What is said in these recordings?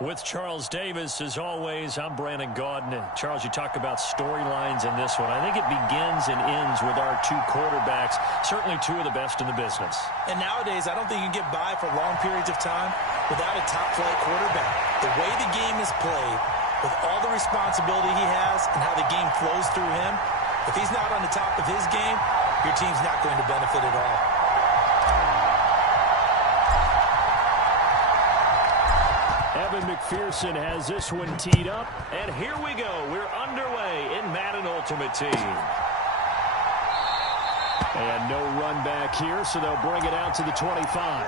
With Charles Davis, as always, I'm Brandon Gaudin. Charles, you talk about storylines in this one. I think it begins and ends with our two quarterbacks, certainly two of the best in the business. And nowadays, I don't think you can get by for long periods of time without a top-flight quarterback. The way the game is played, with all the responsibility he has and how the game flows through him, if he's not on the top of his game, your team's not going to benefit at all. Evan McPherson has this one teed up, and here we go. We're underway in Madden Ultimate Team. And no run back here, so they'll bring it out to the 25.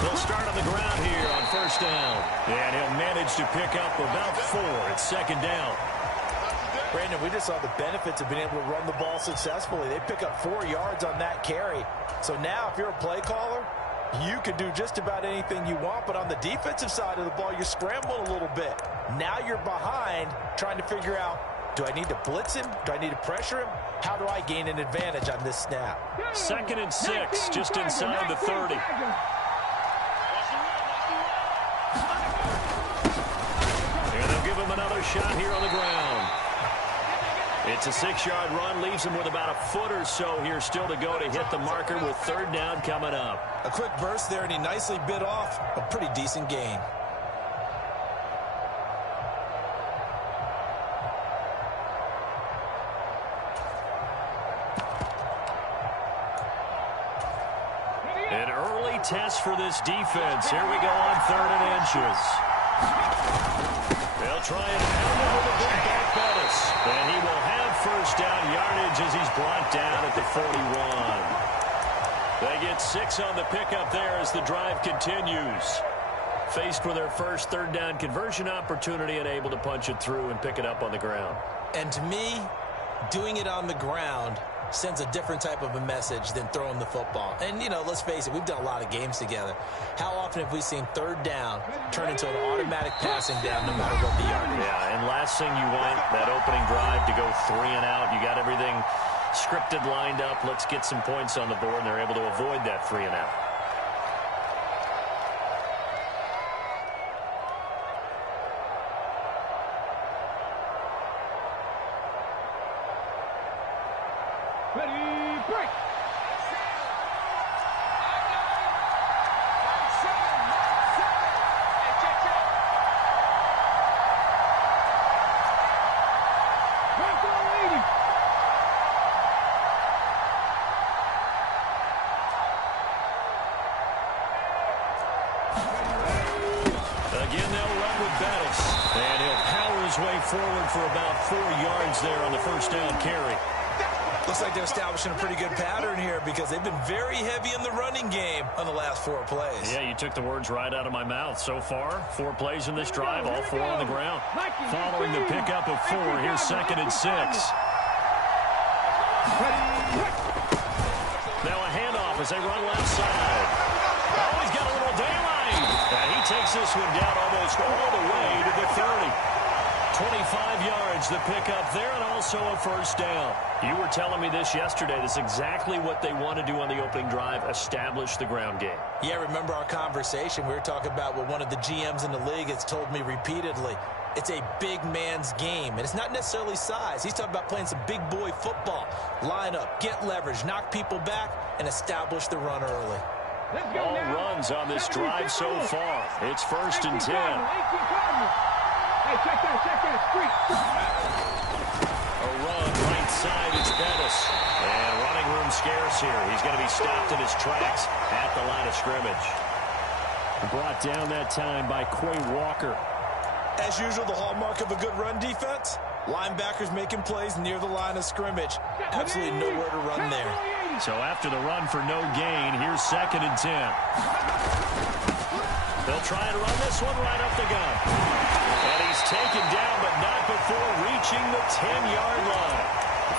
They'll start on the ground here on first down. And he'll manage to pick up about 4 at second down. Brandon, we just saw the benefits of being able to run the ball successfully. They pick up 4 yards on that carry. So now if you're a play caller, you can do just about anything you want. But on the defensive side of the ball, you're scrambling a little bit. Now you're behind trying to figure out, do I need to blitz him? Do I need to pressure him? How do I gain an advantage on this snap? 2nd and 6, just inside the 30. And they'll give him another shot here on the ground. It's a 6-yard run, leaves him with about a foot or so here still to go to hit the marker with third down coming up. A quick burst there, and he nicely bit off a pretty decent gain. An early test for this defense. Here we go on 3rd and inches. They'll try and pound it with a big back Bettis. And he will have first down yardage as he's brought down at the 41. They get 6 on the pickup there as the drive continues. Faced with their first third down conversion opportunity and able to punch it through and pick it up on the ground. And to me, doing it on the ground sends a different type of a message than throwing the football. And, you know, let's face it, we've done a lot of games together. How often have we seen third down turn into an automatic passing down no matter what the yardage? Yeah, and last thing you want, that opening drive to go 3 and out. You got everything scripted, lined up. Let's get some points on the board, and they're able to avoid that 3 and out. Ready, break. Again, they'll run with Bettis. And he'll power his way forward for about 4 yards there on the first down carry. Looks like they're establishing a pretty good pattern here because they've been very heavy in the running game on the last 4 plays. Yeah, you took the words right out of my mouth. So far, 4 plays in this drive, all 4 on the ground. Following the pickup of 4, here's 2nd and 6. Now a handoff as they run left side. Oh, he's got a little daylight. And he takes this one down almost all the way to the 30. 25 yards, the pickup there, and also a first down. You were telling me this yesterday. This is exactly what they want to do on the opening drive, establish the ground game. Yeah, remember our conversation? We were talking about what one of the GMs in the league has told me repeatedly. It's a big man's game, and it's not necessarily size. He's talking about playing some big boy football. Line up, get leverage, knock people back, and establish the run early. All runs on this drive so far. It's 1st and 10. Hey, check that street. A run right side, it's Bettis. And running room scarce here. He's going to be stopped in his tracks at the line of scrimmage. Brought down that time by Quay Walker. As usual, the hallmark of a good run defense, linebackers making plays near the line of scrimmage. Absolutely nowhere to run there. So after the run for no gain, here's 2nd and 10. They'll try and run this one right up the gut. approaching the 10-yard line.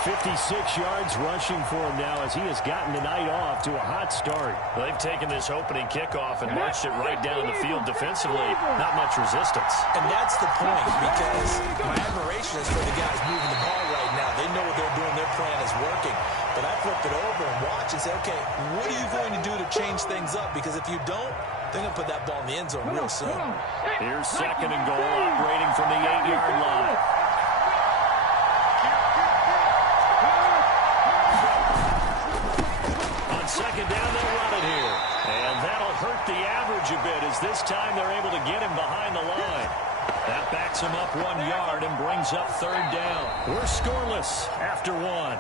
56 yards rushing for him now as he has gotten the night off to a hot start. Well, they've taken this opening kickoff and marched it right down the field defensively. Not much resistance. And that's the point, because my admiration is for the guys moving the ball right now. They know what they're doing. Their plan is working. But I flip it over and watch and say, okay, what are you going to do to change things up? Because if you don't, they're going to put that ball in the end zone real soon. Here's second and goal, operating from the 8-yard line. On second down, they'll run it here. And that'll hurt the average a bit, as this time they're able to get him behind the line. That backs him up 1 yard and brings up third down. We're scoreless after one.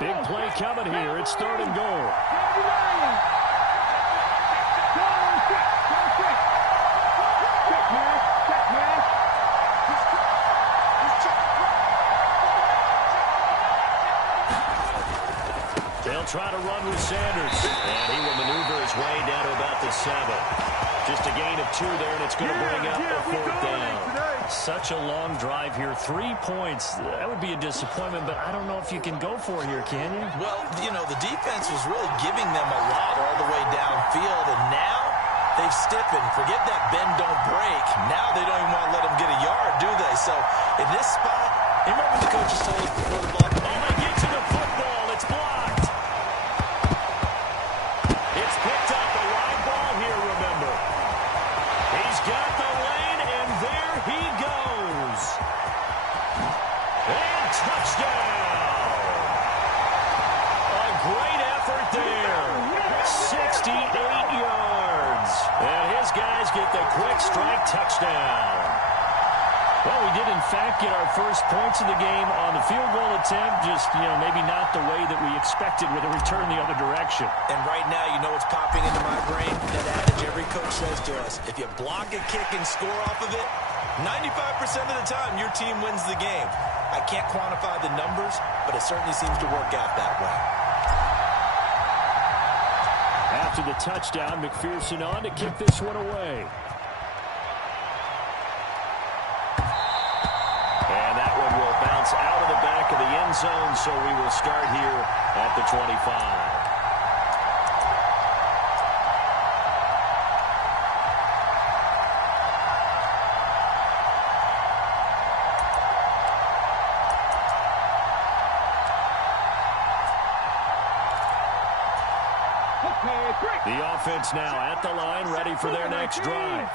Big play coming here. It's third and goal. They'll try to run with Sanders. And he will maneuver his way down to about the 7. Just a gain of 2 there, and it's going to bring up a fourth down. Such a long drive here. 3 points. That would be a disappointment, but I don't know if you can go for it here, can you? Well, you know, the defense was really giving them a lot all the way downfield, and now they've stiffened. Forget that bend, don't break. Now they don't even want to let them get a yard, do they? So in this spot, you remember the coaches told us before the block, oh, they get to the football. It's blocked. It's picked up. A wide ball here, remember. He's got the lane, and there he goes. And touchdown. A great effort there. 68 yards. And his guys get the quick strike touchdown. Well, we did, in fact, get our first points of the game on the field goal attempt. Just, maybe not the way that we expected with a return the other direction. And right now, you know what's popping into my brain? That adage every coach says to us, if you block a kick and score off of it, 95% of the time, your team wins the game. I can't quantify the numbers, but it certainly seems to work out that way. After the touchdown, McPherson on to kick this one away. And that one will bounce out of the back of the end zone, so we will start here at the 25. The offense now at the line, ready for their next drive.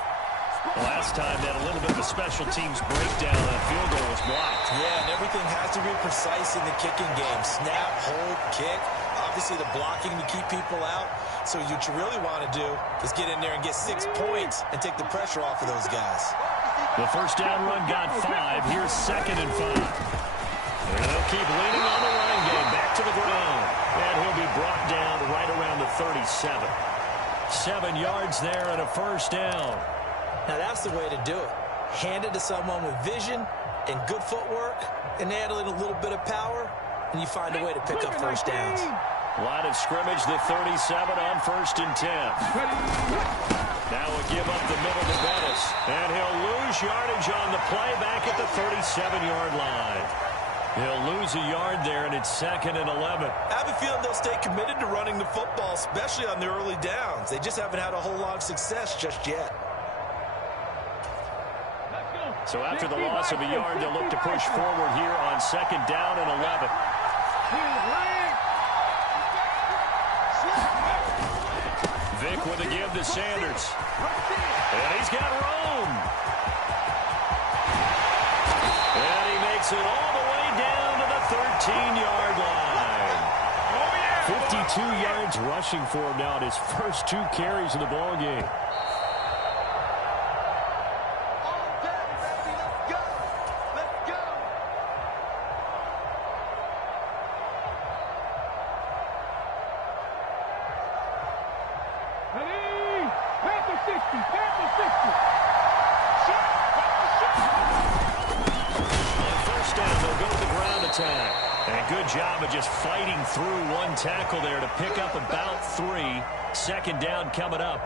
Last time, they had a little bit of a special teams breakdown. That field goal was blocked. Yeah, and everything has to be precise in the kicking game. Snap, hold, kick. Obviously, the blocking to keep people out. So what you really want to do is get in there and get 6 points and take the pressure off of those guys. The first down run got 5. Here's second and 5. And they'll keep leaning on the running game. Back to the ground. And he'll be brought down right around the 37. 7 yards there and a first down. Now, that's the way to do it. Hand it to someone with vision and good footwork, and add a little bit of power, and you find a way to pick up first downs. Line of scrimmage, the 37 on first and 10. Now we'll give up the middle to Bettis, and he'll lose yardage on the play back at the 37-yard line. He'll lose a yard there, and it's second and 11. I have a feeling they'll stay committed to running the football, especially on the early downs. They just haven't had a whole lot of success just yet. So after the loss of a yard, they'll look to push forward here on second down and 11. Vick with a give to Sanders. And he's got room. And he makes it all the way down to the 13-yard line. 52 yards rushing for him now in his first 2 carries of the ballgame. job of just fighting through one tackle there to pick up about 3. Second down coming up.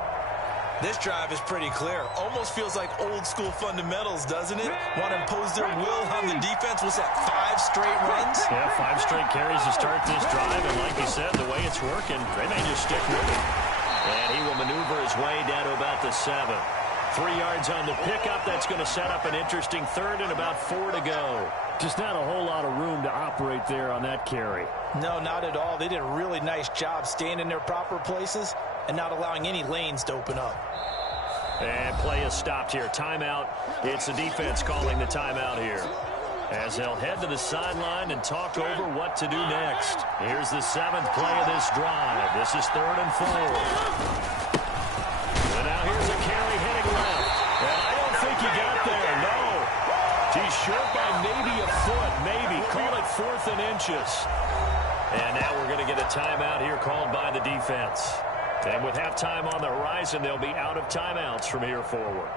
This drive is pretty clear. Almost feels like old-school fundamentals, doesn't it? Want to impose their will on the defense. What's that, 5 straight runs? Yeah, 5 straight carries to start this drive. And like you said, the way it's working, they may just stick with it. And he will maneuver his way down to about the 7. 3 yards on the pickup. That's going to set up an interesting third and about 4 to go. Just not a whole lot of room to operate there on that carry. No, not at all. They did a really nice job staying in their proper places and not allowing any lanes to open up. And play is stopped here. Timeout. It's the defense calling the timeout here, as they'll head to the sideline and talk over what to do next. Here's the 7th play of this drive. This is 3rd and 4. And now here's a carry heading left. And I don't think he got there, no. He's short by maybe a foot, maybe. Call it 4th and inches. And now we're going to get a timeout here called by the defense. And with halftime on the horizon, they'll be out of timeouts from here forward.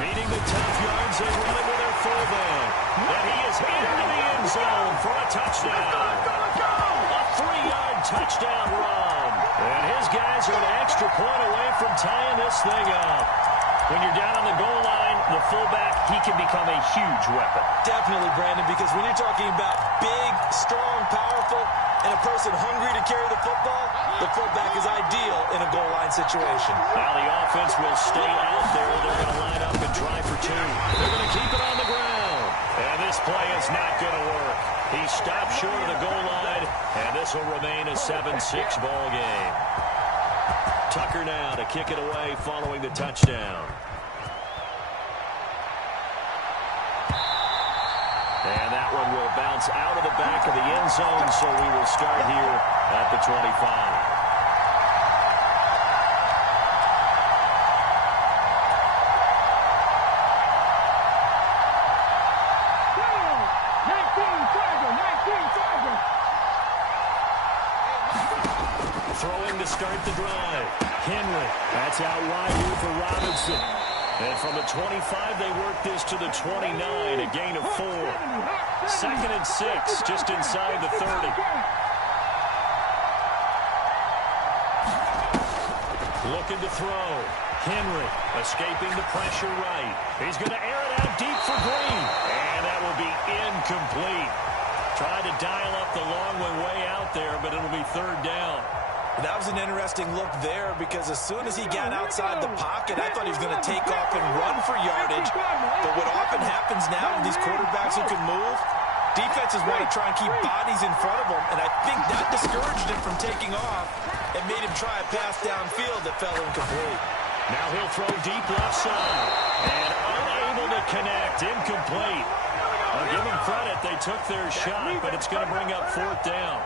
Meeting the tough yards, they run it with their fullback. And he is into the end zone for a touchdown. A 3-yard touchdown run. And his guys are an extra point away from tying this thing up. When you're down on the goal line, the fullback, he can become a huge weapon. Definitely, Brandon, because when you're talking about big, strong, powerful, and a person hungry to carry the football, the fullback is ideal in a goal line situation. Now the offense will stay out there. They're going to line up and try for 2. They're going to keep it on the ground. And this play is not going to work. He stopped short of the goal line, and this will remain a 7-6 ball game. Tucker now to kick it away following the touchdown. And that one will bounce out of the back of the end zone, so we will start here at the 25. Throwing to start the drive. Henry. That's out wide here for Robinson. And from the 25, they work this to the 29, a gain of 4. 2nd and 6, just inside the 30. Looking to throw. Henry escaping the pressure right. He's going to air it out deep for Green. And that will be incomplete. Tried to dial up the long way out there, but it'll be 3rd down. That was an interesting look there because as soon as he got outside the pocket, I thought he was going to take off and run for yardage. But what often happens now with these quarterbacks who can move, defenses want to try and keep bodies in front of them, and I think that discouraged him from taking off and made him try a pass downfield that fell incomplete. Now he'll throw deep left side and unable to connect, incomplete. I'll give them credit, they took their shot, but it's going to bring up 4th down.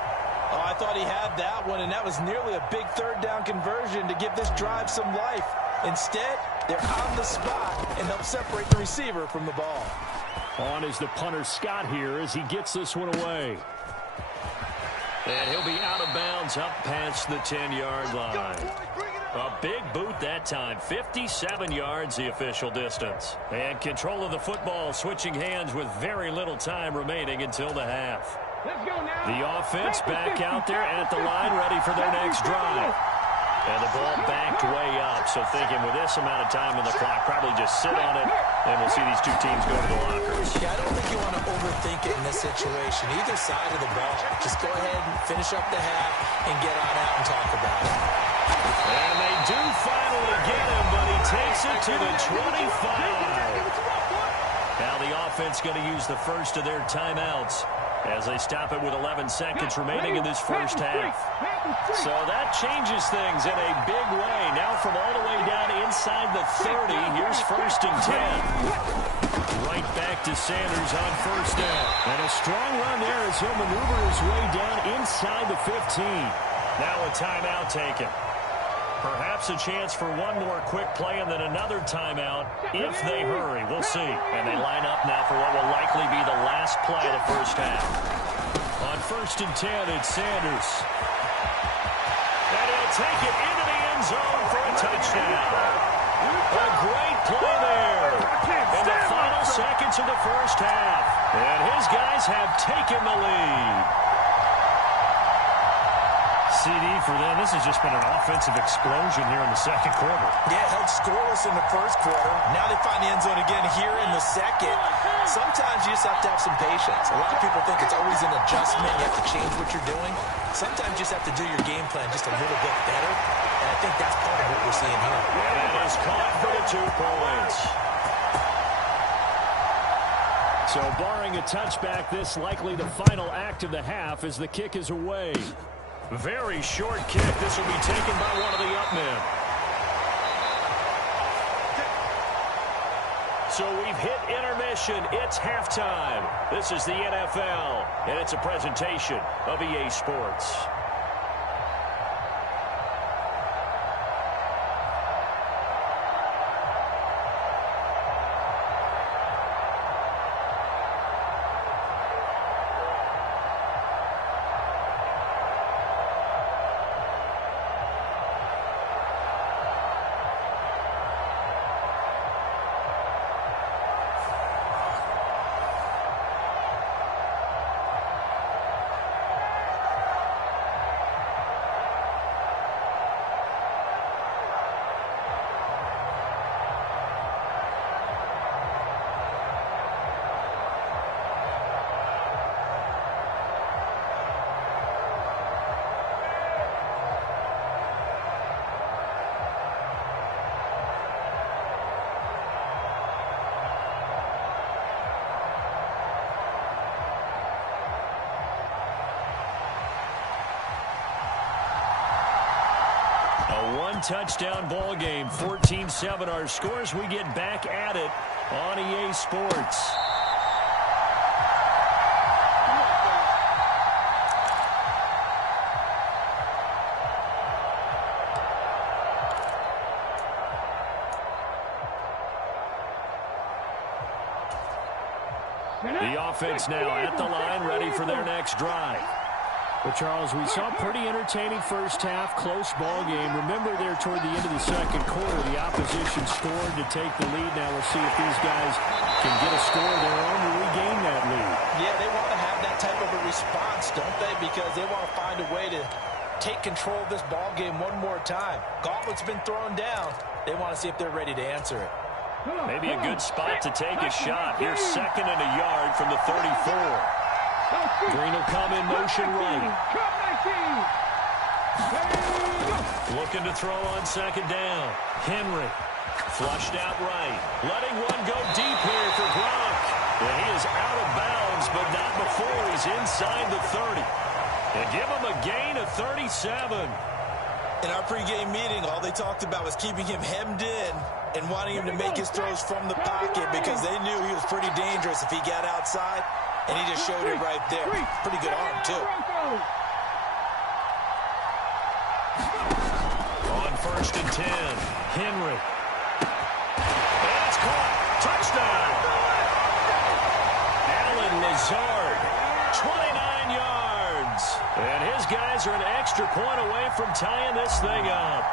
Oh, I thought he had that one, and that was nearly a big 3rd down conversion to give this drive some life. Instead, they're on the spot and help separate the receiver from the ball. On is the punter Scott here as he gets this one away. And he'll be out of bounds up past the 10-yard line. A big boot that time. 57 yards the official distance. And control of the football switching hands with very little time remaining until the half. The offense back out there at the line, ready for their next drive. And the ball backed way up, so thinking with this amount of time on the clock, probably just sit on it, and we'll see these two teams go to the lockers. Yeah, I don't think you want to overthink it in this situation, either side of the ball. Just go ahead and finish up the half and get on out and talk about it. And they do finally get him, but he takes it to the 25. Now the offense going to use the first of their timeouts as they stop it with 11 seconds remaining in this first half. So that changes things in a big way. Now from all the way down inside the 30, here's 1st and 10. Right back to Sanders on 1st down. And a strong run there as he'll maneuver his way down inside the 15. Now a timeout taken. Perhaps a chance for one more quick play and then another timeout if they hurry. We'll see. And they line up now for what will likely be the last play of the first half. On 1st and 10, it's Sanders. And he'll take it into the end zone for a touchdown. A great play there in the final seconds of the first half. And his guys have taken the lead. CD for them. This has just been an offensive explosion here in the second quarter. Yeah, held scoreless in the first quarter. Now they find the end zone again here in the second. Sometimes you just have to have some patience. A lot of people think it's always an adjustment. You have to change what you're doing. Sometimes you just have to do your game plan just a little bit better. And I think that's part of what we're seeing here. And that is caught for the 2 points. So barring a touchback, this likely the final act of the half as the kick is away. Very short kick. This will be taken by one of the up men. So we've hit intermission. It's halftime. This is the NFL, and it's a presentation of EA Sports. One-touchdown ball game, 14-7 our scores. We get back at it on EA Sports. The offense now at the line, ready for their next drive. Well, Charles, we saw a pretty entertaining first half, close ball game. Remember there toward the end of the second quarter, the opposition scored to take the lead. Now we'll see if these guys can get a score of their own to regain that lead. Yeah, they want to have that type of a response, don't they? Because they want to find a way to take control of this ball game one more time. Gauntlet's been thrown down. They want to see if they're ready to answer it. Maybe a good spot to take a shot. Here's 2nd and a yard from the 34. Green will come in motion right. Looking to throw on 2nd down. Henry flushed out right. Letting one go deep here for Gronk. And he is out of bounds, but not before he's inside the 30. And give him a gain of 37. In our pregame meeting, all they talked about was keeping him hemmed in and wanting him to make his throws from the pocket because they knew he was pretty dangerous if he got outside. And he just showed it right there. Pretty good arm, too. On 1st and 10, Henry. And it's caught. Touchdown. Allen Lazard, 29 yards. And his guys are an extra point away from tying this thing up.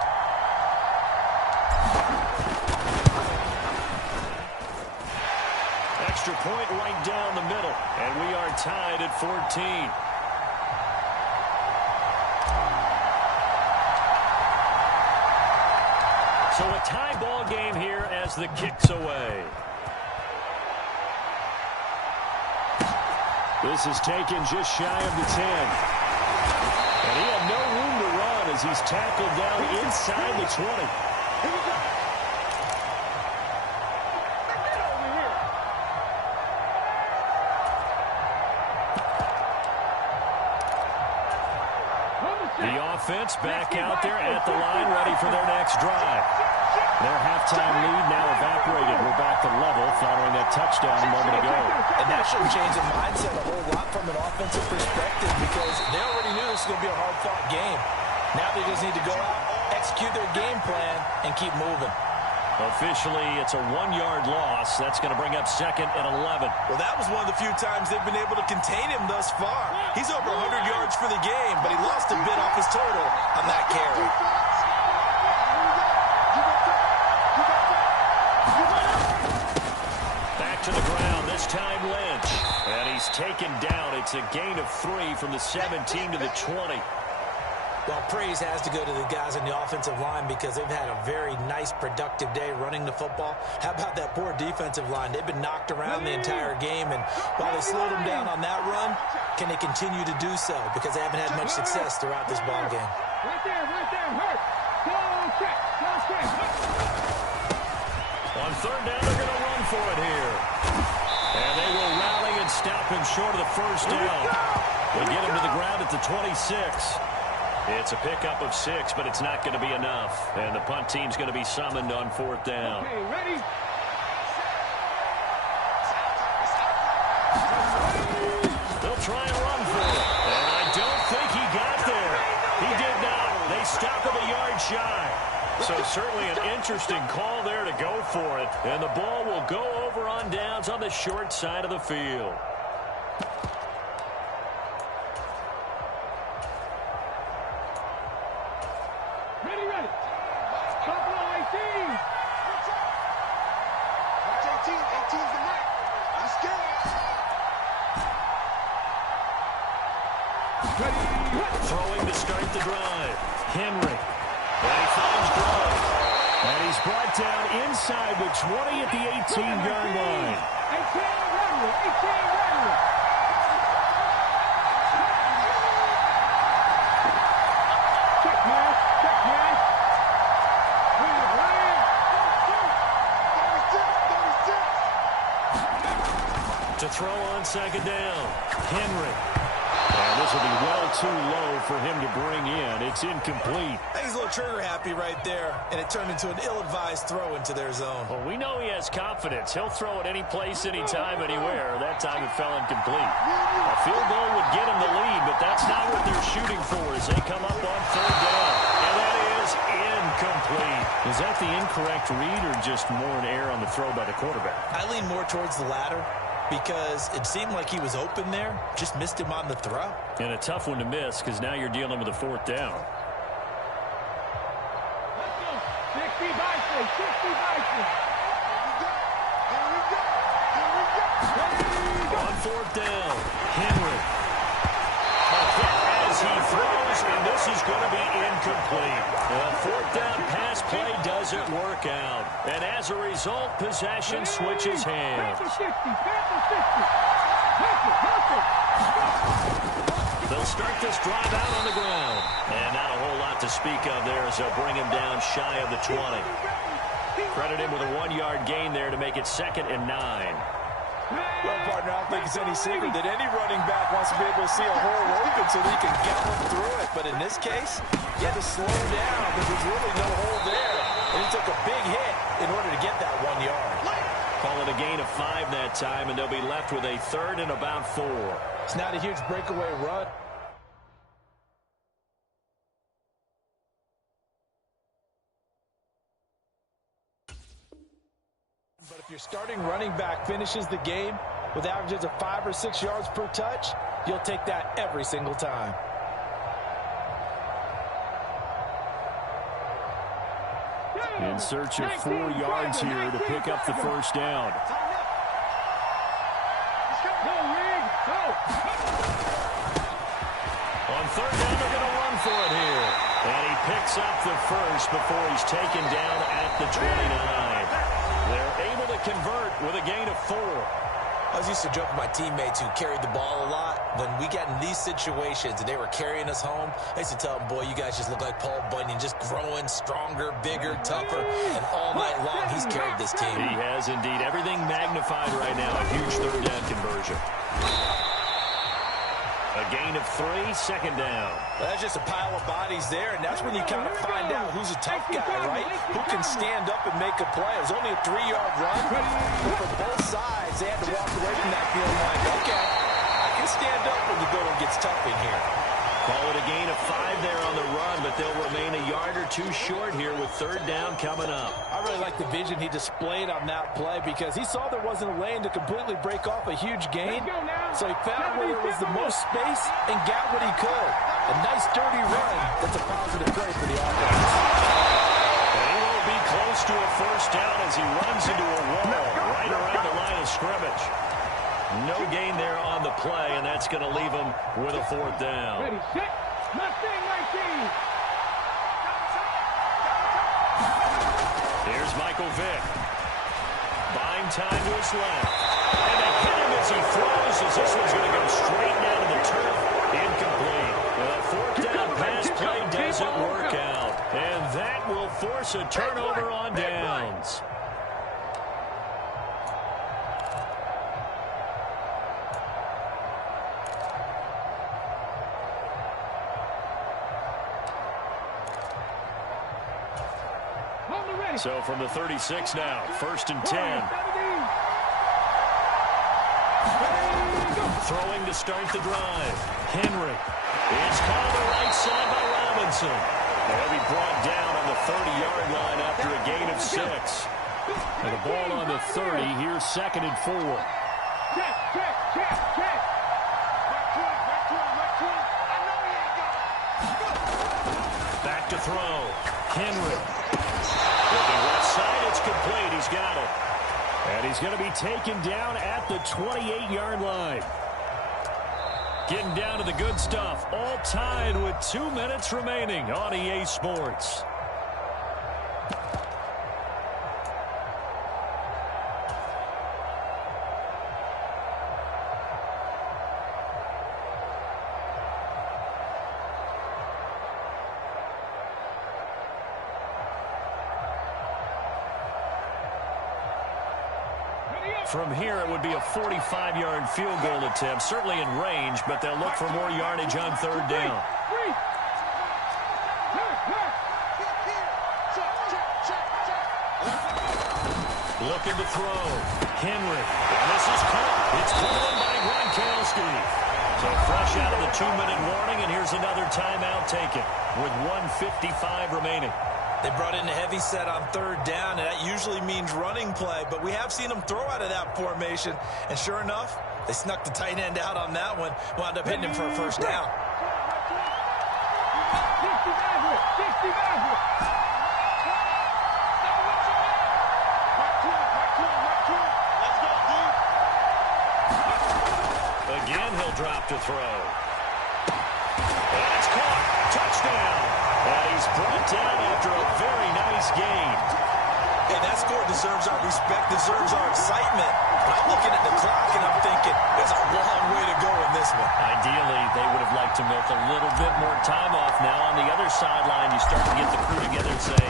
Extra point right down the middle. And we are tied at 14. So a tie ball game here as the kick's away. This is taken just shy of the 10. And he had no room to run as he's tackled down inside the 20. The offense back out there at the line, ready for their next drive. Their halftime lead now evaporated. We're back to level following that touchdown a moment ago. And that should change the mindset a whole lot from an offensive perspective because they already knew this was going to be a hard-fought game. Now they just need to go out, execute execute their game plan and keep moving. Officially, it's a 1-yard loss. That's going to bring up 2nd and 11. Well, that was one of the few times they've been able to contain him thus far. He's over 100 yards for the game, but he lost a bit off his total on that carry. Back to the ground, this time Lynch. And he's taken down. It's a gain of 3 from the 17 to the 20. Well, praise has to go to the guys on the offensive line because they've had a very nice, productive day running the football. How about that poor defensive line? They've been knocked around the entire game, and while they slowed them down on that run, can they continue to do so? Because they haven't had much success throughout this ball game. Right there, hurt. Go check. On 3rd down, they're going to run for it here. And they will rally and stop him short of the first down. They get him to the ground at the 26. It's a pickup of 6, but it's not going to be enough. And the punt team's going to be summoned on 4th down. Okay, ready? They'll try and run for it. And I don't think he got there. He did not. They stop him a yard shy. So certainly an interesting call there to go for it. And the ball will go over on downs on the short side of the field. Ready. Top of 18. Watch 18. 18's the right. I'm scared. Ready. Throwing to start the drive. Henry. And he finds Grove. And he's brought down inside the 20 at the 18-yard line. 18 ready. Check, man. To throw on 2nd down. Henry. And this will be well too low for him to bring in. It's incomplete. He's a little trigger happy right there, and it turned into an ill-advised throw into their zone. Well, we know he has confidence. He'll throw it any place, anytime, anywhere. That time it fell incomplete. A field goal would get him the lead, but that's not what they're shooting for as they come up on 3rd down. And that is incomplete. Is that the incorrect read or just more an error on the throw by the quarterback? I lean more towards the latter because it seemed like he was open there, just missed him on the throw. And a tough one to miss because now you're dealing with a 4th down. 60 Bison. On 4th down, Henry. As he throws, and this is going to be incomplete. The 4th down pass play doesn't work out. And as a result, possession switches hands. They'll start this drive out on the ground. And not a whole lot to speak of there as they'll bring him down shy of the 20. Credit him with a 1-yard gain there to make it 2nd and 9. Well, partner, I don't think it's any secret that any running back wants to be able to see a hole open so that he can gallop through it. But in this case, he had to slow down because there's really no hole there. And he took a big hit in order to get that 1 yard. Call it a gain of 5 that time, and they'll be left with a 3rd and about 4. It's not a huge breakaway run. But if your starting running back finishes the game with averages of 5 or 6 yards per touch, you'll take that every single time. In search of 4 yards here to pick up the first down. On 3rd down, they're going to run for it here. And he picks up the first before he's taken down at the 29. They're able to convert with a gain of 4. I was used to joke with my teammates who carried the ball a lot. When we got in these situations and they were carrying us home, I used to tell them, boy, you guys just look like Paul Bunyan, just growing stronger, bigger, tougher. And all night long, he's carried this team. He has indeed. Everything magnified right now. A huge 3rd down conversion. A gain of 3, 2nd down. Well, that's just a pile of bodies there, and that's when you kind of find out who's a tough guy, right? Who can stand up and make a play. It was only a 3-yard run, but for both sides, they had to walk away from that feeling like, okay, I can stand up when the going gets tough in here. Call it a gain of 5 there on the run, but they'll remain a yard or two short here with third down coming up. I really like the vision he displayed on that play because he saw there wasn't a lane to completely break off a huge gain. So he found where there was the most space and got what he could. A nice dirty run. That's a positive play for the offense. And he will be close to a first down as he runs into a wall right around the line of scrimmage. No gain there on the play, and that's going to leave him with a fourth down. Ready, set, Mustang 19. Here's Michael Vick. Buying time to his left. And they hit him as he throws, as this one's going to go straight down to the turf. Incomplete. The fourth down pass play doesn't work out. And that will force a turnover on downs. So from the 36 now, 1st and 10. Throwing to start the drive. Henry. It's called the right side by Robinson. They'll be brought down on the 30-yard line after a gain of 6. And the ball on the 30. Here's 2nd and 4. Check, check, check, check. Back to throw. Henry. Looking left side, it's complete. He's got it. And he's going to be taken down at the 28-yard line. Getting down to the good stuff. All tied with 2 minutes remaining on EA Sports. From here, it would be a 45-yard field goal attempt, certainly in range, but they'll look for more yardage on third down. Looking to throw. Henry. And this is caught. It's caught in by Gronkowski. So fresh out of the 2-minute warning, and here's another timeout taken with 1:55 remaining. They brought in a heavy set on third down, and that usually means running play, but we have seen them throw out of that formation, and sure enough, they snuck the tight end out on that one, wound up hitting him for a first down. 60. Again, he'll drop to throw. And it's caught. Touchdown. And he's brought down after a very nice gain. Hey, that score deserves our respect, deserves our excitement. But I'm looking at the clock, and I'm thinking, there's a long way to go in this one. Ideally, they would have liked to milk a little bit more time off. Now, on the other sideline, you start to get the crew together and say,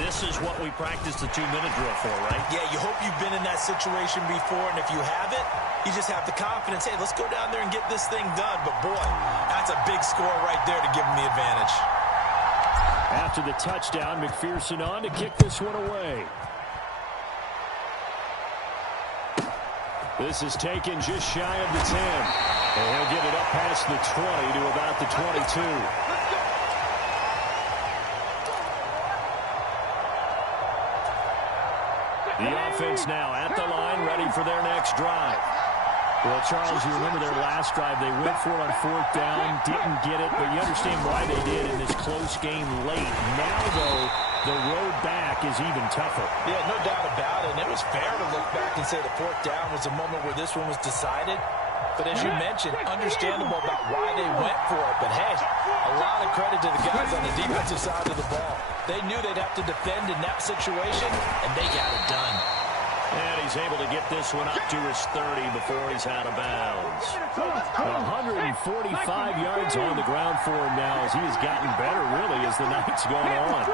this is what we practiced the 2-minute drill for, right? Yeah, you hope you've been in that situation before, and if you haven't, you just have the confidence, hey, let's go down there and get this thing done. But, boy, that's a big score right there to give them the advantage. After the touchdown, McPherson on to kick this one away. This is taken just shy of the 10. And he'll get it up past the 20 to about the 22. The offense now at the line, ready for their next drive. Well, Charles, you remember their last drive. They went for it on fourth down, didn't get it, but you understand why they did in this close game late. Now, though, the road back is even tougher. Yeah, no doubt about it. And it was fair to look back and say the fourth down was a moment where this one was decided. But as you mentioned, understandable about why they went for it. But, hey, a lot of credit to the guys on the defensive side of the ball. They knew they'd have to defend in that situation, and they got it done. And he's able to get this one up to his 30 before he's out of bounds. 145 yards on the ground for him now as he has gotten better, really, as the night's gone on.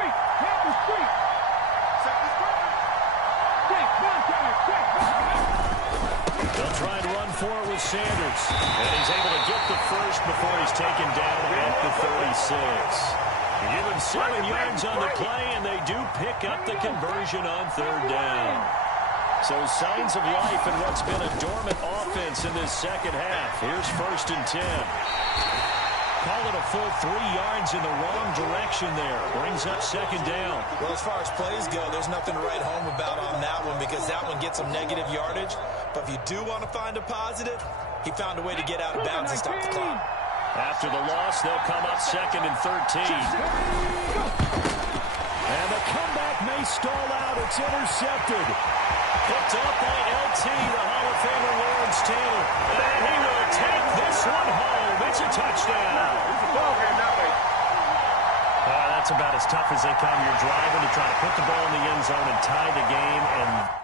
They'll try and run for it with Sanders. And he's able to get the first before he's taken down at the 36. Give him 7 yards on the play, and they do pick up the conversion on third down. So signs of life in what's been a dormant offense in this second half. Here's 1st and 10. Call it a full 3 yards in the wrong direction there. Brings up second down. Well, as far as plays go, there's nothing to write home about on that one because that one gets some negative yardage. But if you do want to find a positive, he found a way to get out of bounds and stop the clock. After the loss, they'll come up 2nd and 13. And the comeback may stall out. It's intercepted. Picked up by LT, the Hall of Famer Lawrence Taylor. And he will take this one home. It's a touchdown. That's about as tough as they come. You're driving to try to put the ball in the end zone and tie the game, and